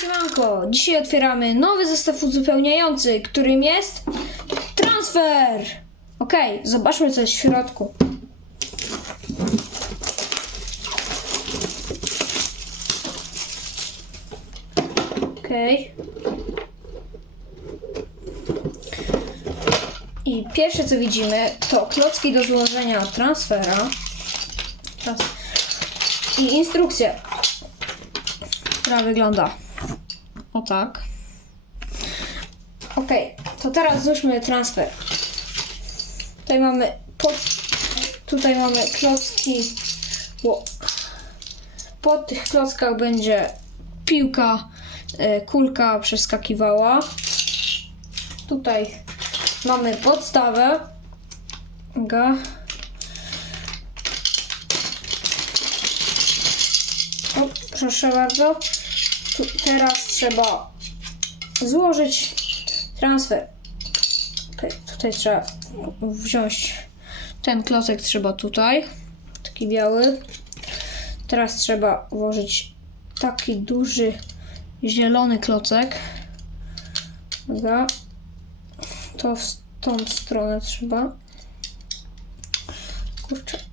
Siemanko, dzisiaj otwieramy nowy zestaw uzupełniający, którym jest transfer. Okej, zobaczmy co jest w środku. Okej. I pierwsze co widzimy to klocki do złożenia transfera. Trans- I instrukcja, która wygląda o tak. Ok, to teraz złóżmy transfer. Tutaj mamy pod, tutaj mamy klocki. Po tych klockach będzie piłka, e, kulka przeskakiwała. Tutaj mamy podstawę. Uwaga. O, proszę bardzo. Teraz trzeba złożyć transfer. Okej, tutaj trzeba wziąć ten klocek, trzeba tutaj, taki biały. Teraz trzeba włożyć taki duży zielony klocek. Uwaga. To w tą stronę trzeba. Kurczę.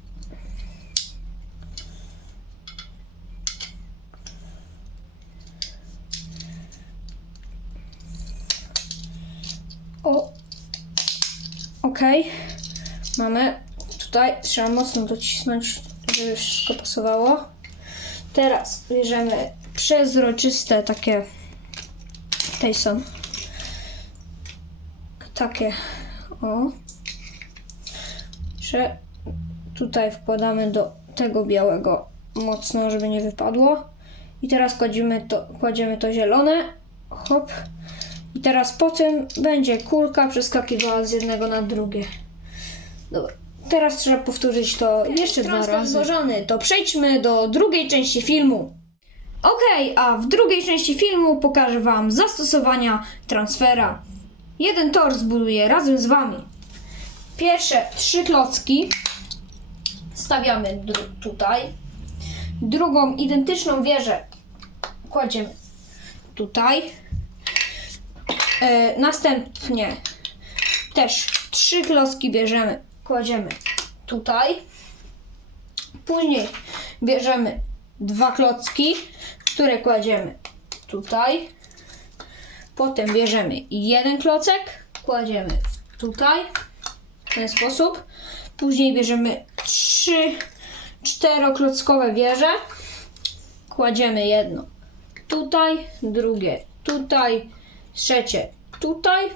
O. Ok. Mamy. Tutaj trzeba mocno docisnąć, żeby wszystko pasowało. Teraz bierzemy przezroczyste takie. Są. Takie. O. Że tutaj wkładamy do tego białego mocno, żeby nie wypadło. I teraz kładziemy to, kładziemy to zielone. Hop. I teraz po tym będzie kulka przeskakiwała z jednego na drugie. Dobra. Teraz trzeba powtórzyć to jeszcze dwa razy. złożony, to przejdźmy do drugiej części filmu. Okej, a w drugiej części filmu pokażę Wam zastosowania transfera. Jeden tor zbuduję razem z Wami. Pierwsze trzy klocki stawiamy tutaj. Drugą identyczną wieżę kładziemy tutaj. E, następnie też trzy klocki bierzemy, kładziemy tutaj. Później bierzemy dwa klocki, które kładziemy tutaj. Potem bierzemy jeden klocek, kładziemy tutaj w ten sposób. Później bierzemy trzy czteroklockowe wieże, kładziemy jedno tutaj, drugie tutaj, trzecie tutaj.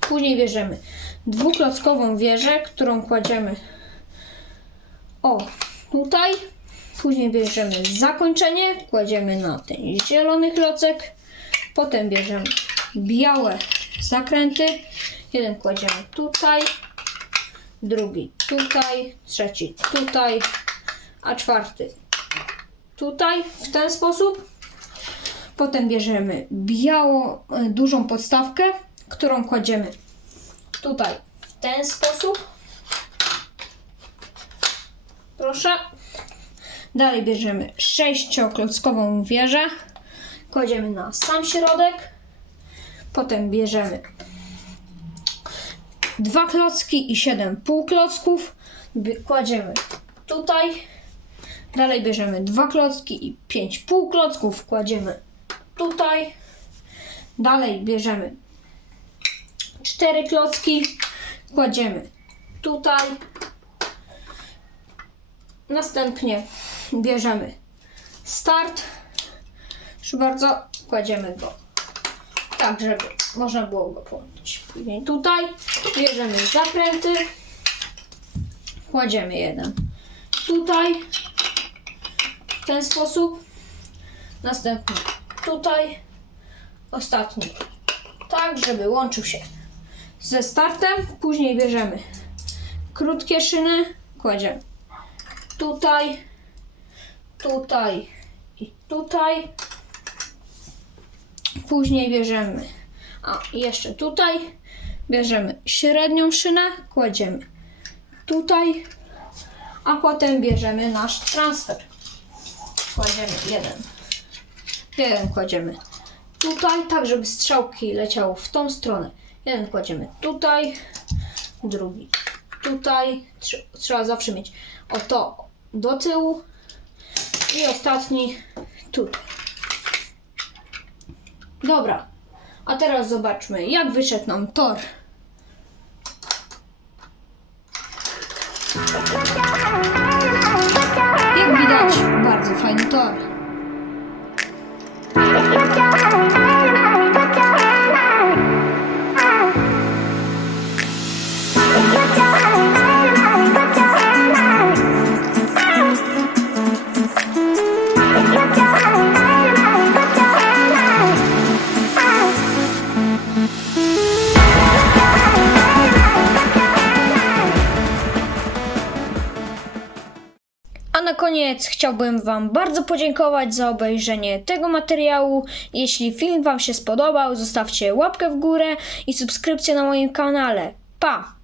Później bierzemy dwuklockową wieżę, którą kładziemy o tutaj. Później bierzemy zakończenie, kładziemy na ten zielony klocek. Potem bierzemy białe zakręty. Jeden kładziemy tutaj, drugi tutaj, trzeci tutaj, a czwarty tutaj w ten sposób. Potem bierzemy białą, e, dużą podstawkę, którą kładziemy tutaj w ten sposób. Proszę. Dalej bierzemy sześcioklockową wieżę, kładziemy na sam środek. Potem bierzemy dwa klocki i siedem półklocków, kładziemy tutaj. Dalej bierzemy dwa klocki i pięć półklocków, kładziemy tutaj. Dalej bierzemy cztery klocki, kładziemy tutaj. Następnie bierzemy start. Proszę bardzo, kładziemy go tak, żeby można było go połączyć. Później tutaj bierzemy zakręty, kładziemy jeden tutaj w ten sposób. Następnie tutaj. Ostatni. Tak, żeby łączył się ze startem. Później bierzemy krótkie szyny. Kładziemy tutaj, tutaj i tutaj. Później bierzemy, a jeszcze tutaj, bierzemy średnią szynę, kładziemy tutaj, a potem bierzemy nasz transfer. Kładziemy jeden Jeden kładziemy tutaj, tak żeby strzałki leciały w tą stronę. Jeden kładziemy tutaj, drugi tutaj. Trze- Trzeba zawsze mieć o to do tyłu i ostatni tutaj. Dobra, a teraz zobaczmy, jak wyszedł nam tor. Jak widać, bardzo fajny tor. Koniec chciałbym Wam bardzo podziękować za obejrzenie tego materiału. Jeśli film Wam się spodobał, zostawcie łapkę w górę i subskrypcję na moim kanale. Pa!